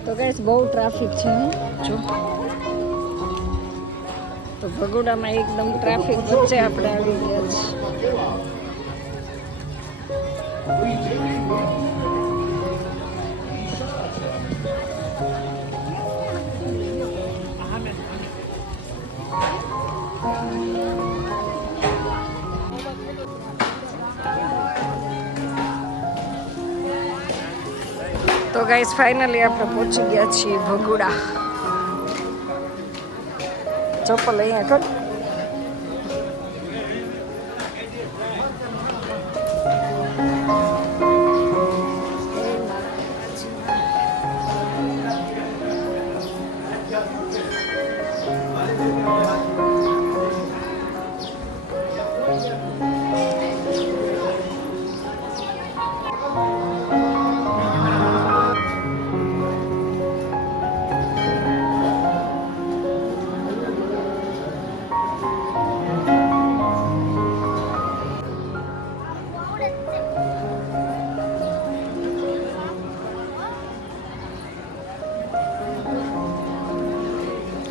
તો ગાઈસ બહુ ટ્રાફિક છે જો તો ભગોડામાં એકદમ ટ્રાફિક વચ્ચે આપણે આવી ગયા છીએ તો ગાઈસ ફાઇનલી આપણે પહોંચી ગયા છીએ ભગોડા ચપ્પલ અહીંયા કર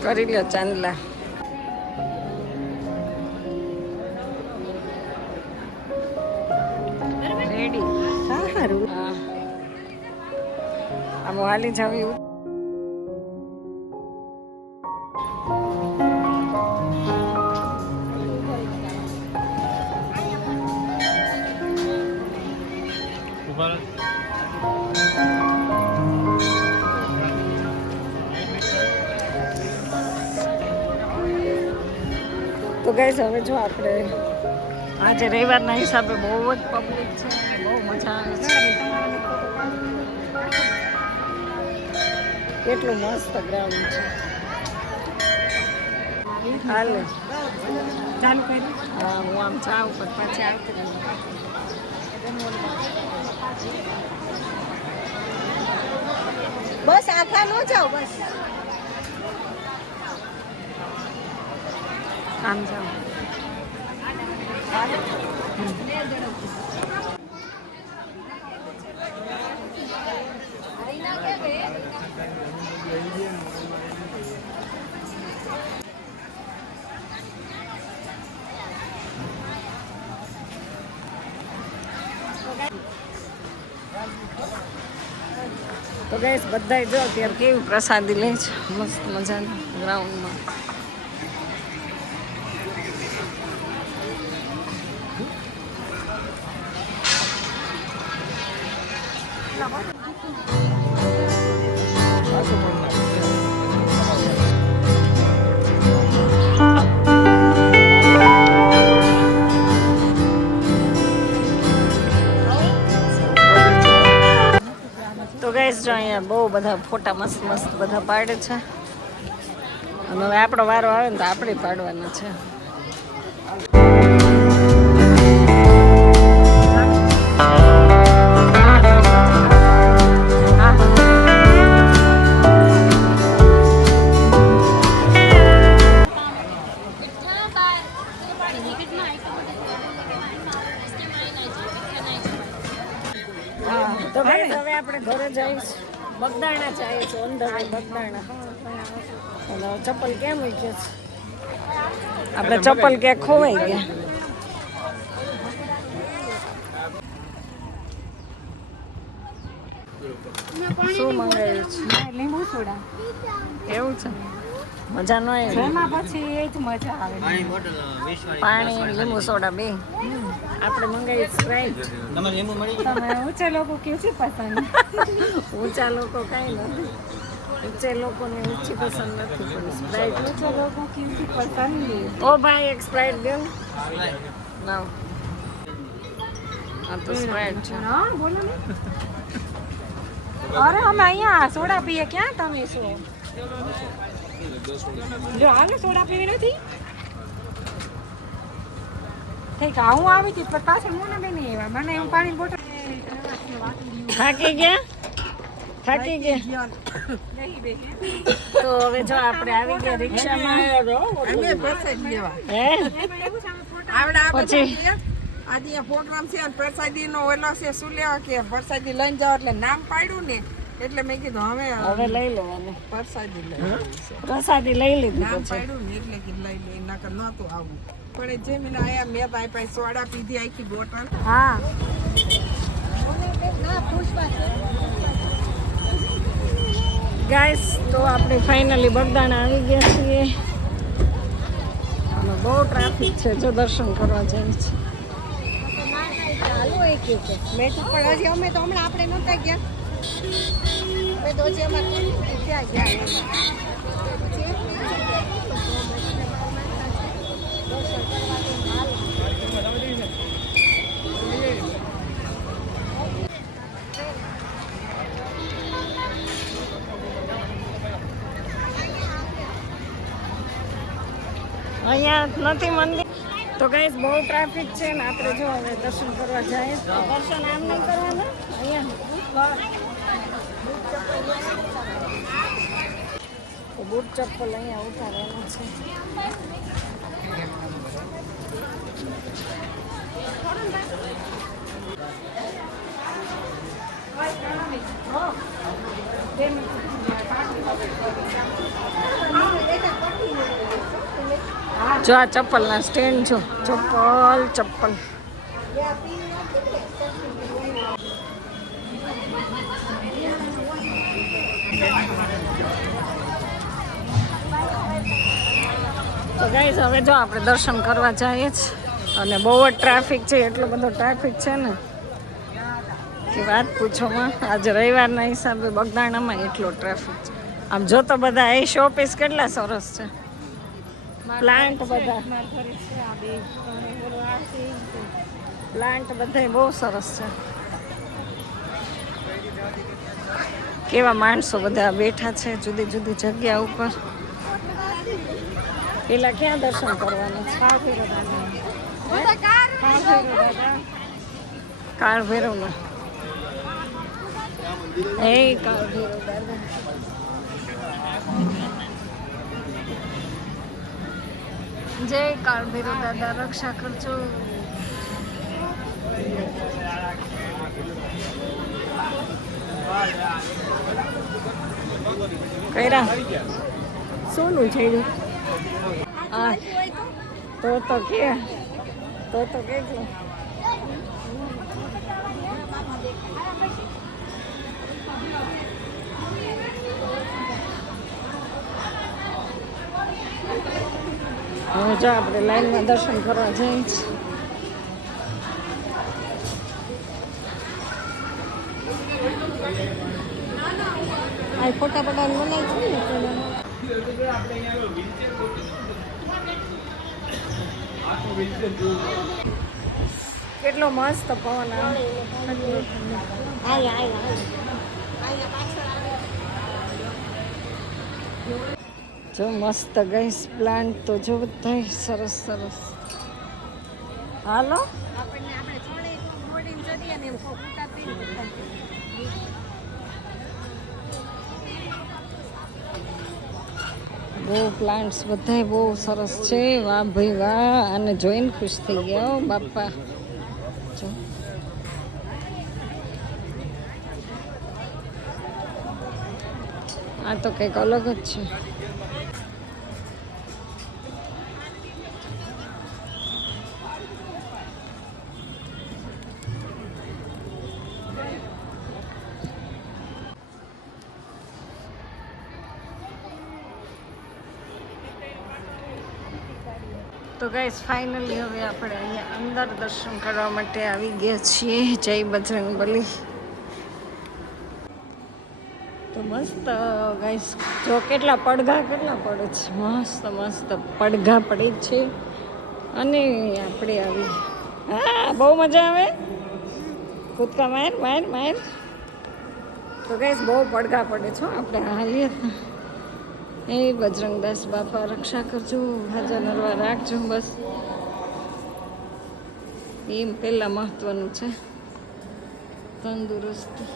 કરી લો ચાંદલા રેડી સારું આમ હાલી જાવી તો ગાઈસ હવે જો આપણે આજે રવિવારના હિસાબે બહુ જ પબ્લિક છે અને બહુ મજા આવે છે કેટલું મસ્ત ગ્રાઉન્ડ છે હાલ ચાલુ કરી હા હું આમ ચા ઉપર પાછી આવતી બસ આખા ન જાઓ બસ આમ જાઓ તો ગાઈસ બધાય જો અત્યારે કેવી પ્રસાદી લે છે મસ્ત મજાની ગ્રાઉન્ડમાં તો ગાઈસ જો અહીંયા બહુ બધા ફોટા મસ્ત મસ્ત બધા પાડે છે અને હવે આપણો વારો આવે ને તો આપણે પાડવાના છે તો ગાઈસ હવે આપણે ઘરે જઈશ બગદાણા જાય છે ઓંધવે બગદાણા અને ચપ્પલ કેમ મૂક્યો છે આપણે ચપ્પલ ક્યાંક ખોવાઈ ગયા શું મંગાવ્યું છે લીંબુ સોડા એવું છે મજા ન આવી એમાં પછી એ જ મજા આવે પાણી લીંબુ સોડા બે આપણે મંગાવી સ્પ્રાઇટ તમે લીંબુ મળી તમે ઊંચા લોકો કે છે પસંદ ઊંચા લોકો કાંઈ નથી ઊંચે લોકોને ઊંચી પસંદ નથી પણ સ્પ્રાઇટ ઊંચા લોકો કેવી પસંદ ઓ ભાઈ એક સ્પ્રાઇટ દેવ લાવ આ તો સ્પ્રાઇટ છે હા બોલો ને અરે અમે અહીંયા સોડા પીએ ક્યાં તમે શું જો આને સોડા પીવી નથી ઠીક હું આવી હતી પણ પાછળ મને બે નહીં આવ્યા મને હું પાણી બોટલ થાકી ગયા તો હવે જો આપણે આવી ગયા રિક્ષામાં પછી આજે પ્રોગ્રામ છે પ્રસાદી નો ઓલો છે શું લેવા કે પ્રસાદી લઈને જાવ એટલે નામ પાડ્યું ને એટલે મેં કીધું હવે લઈ લેવાનું. પ્રસાદી લઈ પ્રસાદી લઈ લીધી નામ પછી પાડ્યું ને એટલે કે લઈ લે નકર નહોતું આવું પણ જે મને આયા મેં ભાઈ સોડા પીધી આખી બોટલ હા ગાઈસ તો આપણે ફાઇનલી બગદાણા આવી ગયા છીએ અને બહુ ટ્રાફિક છે જો દર્શન કરવા જાય છે. મેં તો પણ હજી અમે તો હમણાં આપણે નહોતા ગયા અમે તો હજી અમારે ક્યાં ગયા અહીંયા નથી મંદિર તો ગાઈસ બહુ ટ્રાફિક છે ને આપણે જો હવે દર્શન કરવા જાય તો દર્શન આમ નહીં કરવાના અહીંયા તો બૂટ ચપ્પલ અહીંયા ઉતારવાનું છે. જો આ ચપ્પલના સ્ટેન્ડ જો ચપ્પલ તો ગાઈસ હવે જો આપણે દર્શન કરવા જઈએ જ અને બહુ જ ટ્રાફિક છે એટલો બધો ટ્રાફિક છે ને કે વાત પૂછોમાં. આજે રવિવારના હિસાબે બગદાણામાં એટલો ટ્રાફિક છે. આમ જો તો બધા એ શોપીસ કેટલા સરસ છે પ્લાન્ટ બધા બહુ સરસ છે. કેવા માણસો બધા બેઠા છે જુદી જુદી જગ્યા ઉપર. પેલા ક્યાં દર્શન કરવાના કાળ ભૈરવના એ કાળ ભૈરવ દાદા જય કાળ ભૈરવ દાદા રક્ષા કરજો. કઈરા સોનું છે હા તો કે કેટલું હવે જો આપણે લાઈનમાં દર્શન કરવા જઈએ છીએ. આ ફોટા બનાવી છે ને કેટલો મસ્ત પવન આવે. જો મસ્ત ગઈસ પ્લાન્ટ તો જો બધા સરસ સરસ. હાલો બહુ પ્લાન્ટ્સ બધા બહુ સરસ છે. વાહ ભાઈ વાહ અને જોઈને ખુશ થઈ ગયા બાપા. જો આ તો કંઈક અલગ જ છે. તો ગાઈસ ફાઇનલી હવે આપણે અહીંયા અંદર દર્શન કરવા માટે આવી ગયા છીએ. જય બજરંગબલી. તો મસ્ત ગાઈસ જો કેટલા પડઘા પડે છે. મસ્ત મસ્ત પડઘા પડે છે અને આપણે આવી હા બહુ મજા આવે કૂદકા માર. તો ગાઈસ બહુ પડઘા પડે છે આપણે હાલીએ એ બજરંગદાસ બાપા રક્ષા કરજો હાજર નરવા રાખજો. બસ એમ પહેલાં મહત્વનું છે તંદુરસ્તી.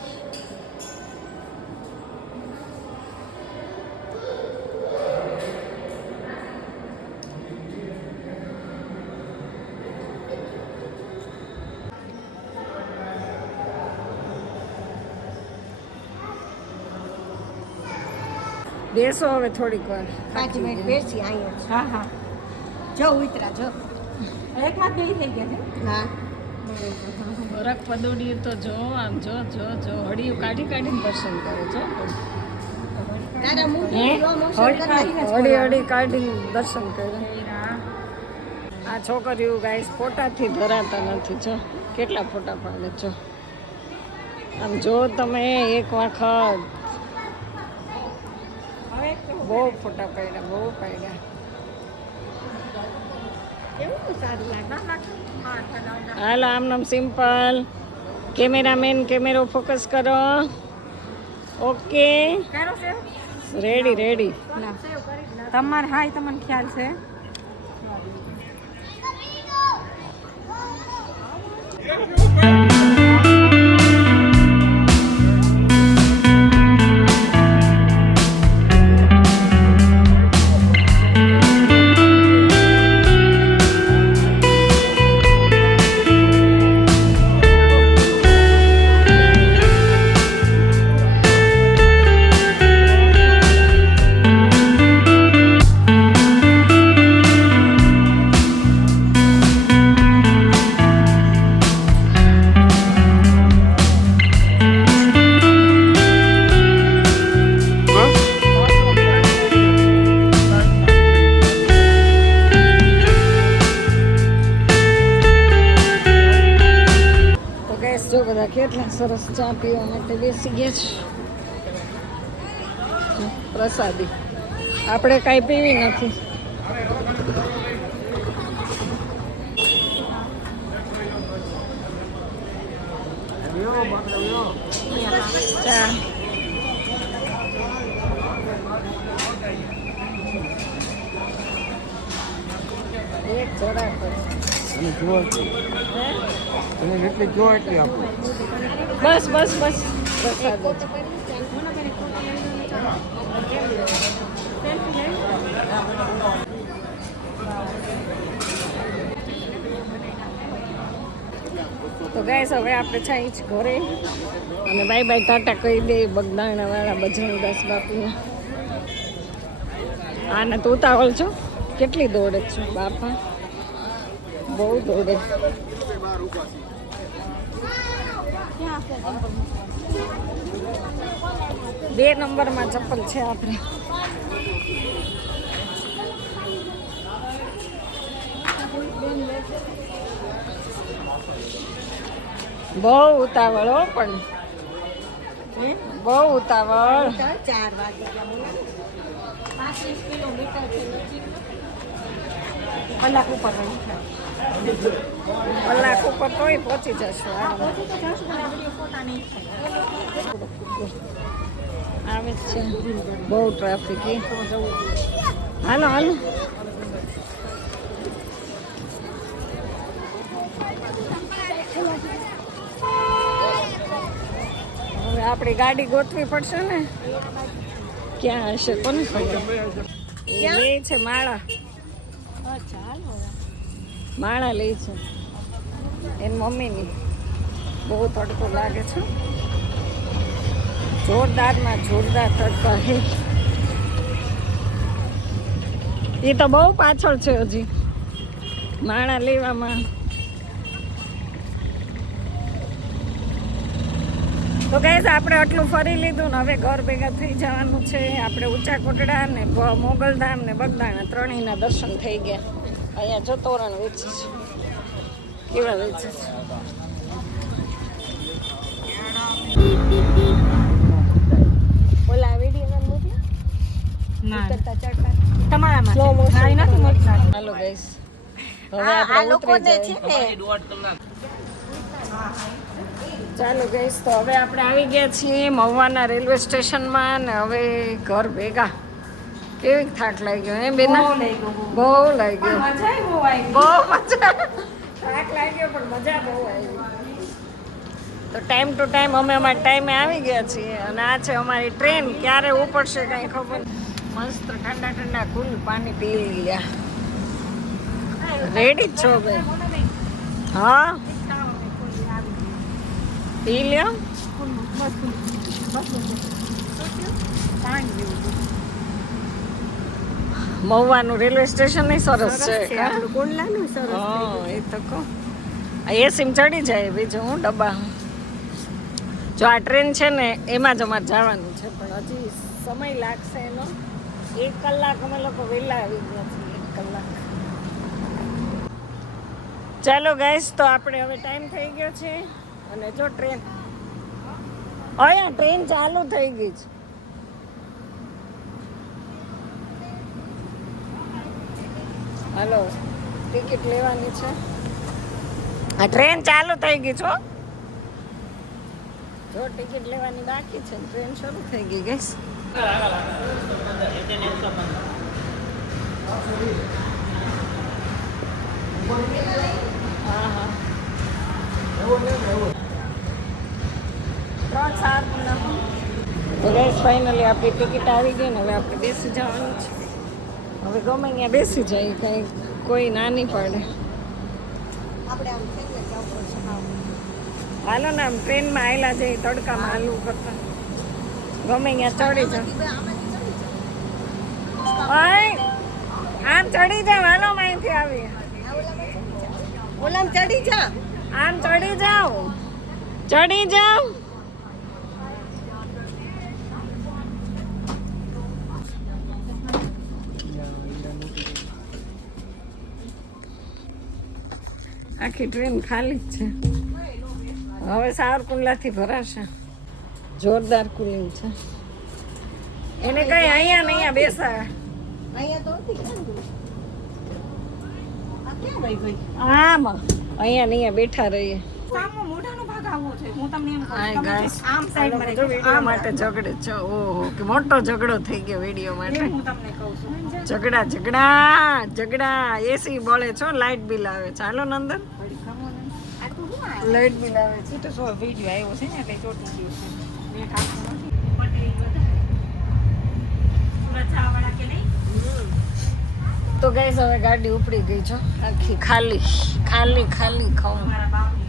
બેસો હવે થોડીક વાર 5 મિનિટ બેસી અહીંયા જ. હા હા જો ઉતરા જો. એકમાં જ બે થઈ ગયા છે હા બરક પદોડીએ તો જો આમ જો જો જો હળિયું કાઢી કાઢીને દર્શન કરે જો તારા મુખ હે? સ્લો મોશન કર નાખ. હળી હળી કાઢીને દર્શન કરે. આ છોકરીઓ ગાઈસ ફોટાથી ધરાતા નથી જો કેટલા ફોટા પાડે જો આમ જો તમે એક વખત બહુ ફોટા પાડ્યા બહુ પાડ્યા. કેવું સારું લાગે. હાલો આમ નામ સિમ્પલ કેમેરામેન કેમેરો ફોકસ કરો. Okay ready ready. તમારે હા તમને ખ્યાલ છે જો બધા કેટલા સરસ ચા પીવા માટે બેસી ગયા છે. પ્રસાદી આપણે કાંઈ પીવી નથી. ચા એક જરાક તમે જેટલી જો એટલી આપો. બસ બસ બસ પ્રસાદ જ. તો ગાઈસ હવે આપણે જાય જ ઘરે અને બાય બાય ટાટા કહી દે બગદાણા વાળા બજરંગદાસ બાપુને. આને તો ઉતાવળ છો કેટલી દોડે છો બાપા બહુ દોડે. બે નંબરમાં ચપ્પલ છે આપણે. બહુ ઉતાવળ હો પણ બહુ ઉતાવળ. 4 વાગે ગયા. 35 કિલોમીટર છે નજીક. કલાક ઉપર રહી કલાક ઉપર તોય પહોંચી જશો. આવે જ છે બહુ ટ્રાફિક. હાલો હાલો હવે આપણી ગાડી ગોતવી પડશે ને. ક્યાં હશે કોને ખબર. લે છે માળા માળા લે છે એની મમ્મીની. બહુ તડકો લાગે છે જોરદારમાં જોરદાર તડકા હે. એ તો બહુ પાછળ છે હજી માળા લેવામાં. તો ગાઈસ આપણે આટલું ફરી લીધું ને હવે ઘર ભેગા થઈ જવાનું છે. આપણે ઊંચા કોટડા ને મોગલધામ ને બગદાણા ત્રણેયના દર્શન થઈ ગયા. અહીંયા જો તોરણ વેચે છે કેવા વેચે છે. ઓલા વિડીયો તમારામાં સ્લો મોશન. હા, નથી મળતા. હાલો ગાઈસ હવે આ આપણે ઉતરી લોકોને છે જઈએ. ને ચાલો ગઈશ તો હવે આપણે આવી ગયા છીએ મહુવાના રેલવે સ્ટેશનમાં ને હવે ઘર ભેગા. કેવી થાક લાગ્યો હે બેના? બહુ લાગ્યો. બહુ મજા. થાક લાગ્યો પણ મજા બહુ આવી. તો ટાઈમ ટુ ટાઈમ અમે અમારા ટાઈમે આવી ગયા છીએ અને આ છે અમારી ટ્રેન. ક્યારે ઉપડશે કાંઈ ખબર નહીં. મસ્ત ઠંડા ઠંડા કુલ પાણી પી ગયા. રેડી જ છો બેન? હા પી લ્યો. મહુવાનું રેલવે સ્ટેશન નહીં સરસ સરસ છે છે આપણું કોંડલાનું સરસ થઈ હા ગયું. એ તો કહું એસીમ ચડી જાય બીજું હું ડબ્બા જો આ ટ્રેન છે ને એમાં જ અમારે જવાનું છે પણ હજી સમય લાગશે એનો 1 કલાક અમે લોકો વહેલા આવી ગયા છીએ 1 કલાક ચાલો ગાઈસ તો આપણે હવે ટાઈમ થઈ ગયો છે અને જો ટ્રેન અહીંયા ટ્રેન ચાલુ થઈ ગઈ છે હાલો ટિકિટ લેવાની છે આ ટ્રેન ચાલુ થઈ ગઈ છો જો ટિકિટ લેવાની બાકી છે ટ્રેન શરૂ થઈ ગઈ ગઈસ હા હા 3 4 તો ગઈસ ફાઇનલી આપણી ટિકિટ આવી ગઈ ને હવે આપણે બેસી જવાનું છે હવે ગમે ત્યાં બેસી જાય કંઈ કોઈ ના નહીં પડે આપણે આમ થઈને જવું પડશે હા. હાલો ને આમ ટ્રેનમાં આવેલા જઈ તડકામાં હાલવું કરતા ગમે ત્યાં ચડી જાવ ઓય આમ ચડી જાવ હાલો અહીંથી આવી ઓલામ ચડી જા આમ ચડી જાવ ચડી જાવ આખી ટ્રેન ખાલી જ છે હવે સાવરકુંડલાથી ભરાશે જોરદાર કુલિંગ છે એને કઈ અહીંયા ને અહીંયા બેસા અહીંયા તો હતી કેમ? આ ક્યાં વહી ગઈ? આમ અહીંયા ને અહીંયા બેઠા રહીએ સામો મોઢાનો ભાગ આવો છે હું તમને એમ કહું હાય તમે ગાઈસ આમ સાઈડ માં જો વિડિયો માટે ઝઘડે છે ઓહો કે મોટો ઝઘડો થઈ ગયો વિડિયો માટે હું તમને કહું છું ઝઘડા એસી બોલે છો લાઇટ બિલ આવે ચાલો નંદન આ તો હું આ લાઇટ બિલ આવે છે તો સો વિડિયો આવ્યો છે ને એટલે ચોટી ગયું છે મેં કાપવું નથી પટેલ બધા સુરત જવાવાળા કે નહીં તો ગાઈસ હવે ગાડી ઉપડી ગઈ છે આખી ખાલી ખાલી ખાલી ખાઉં મારા બાપની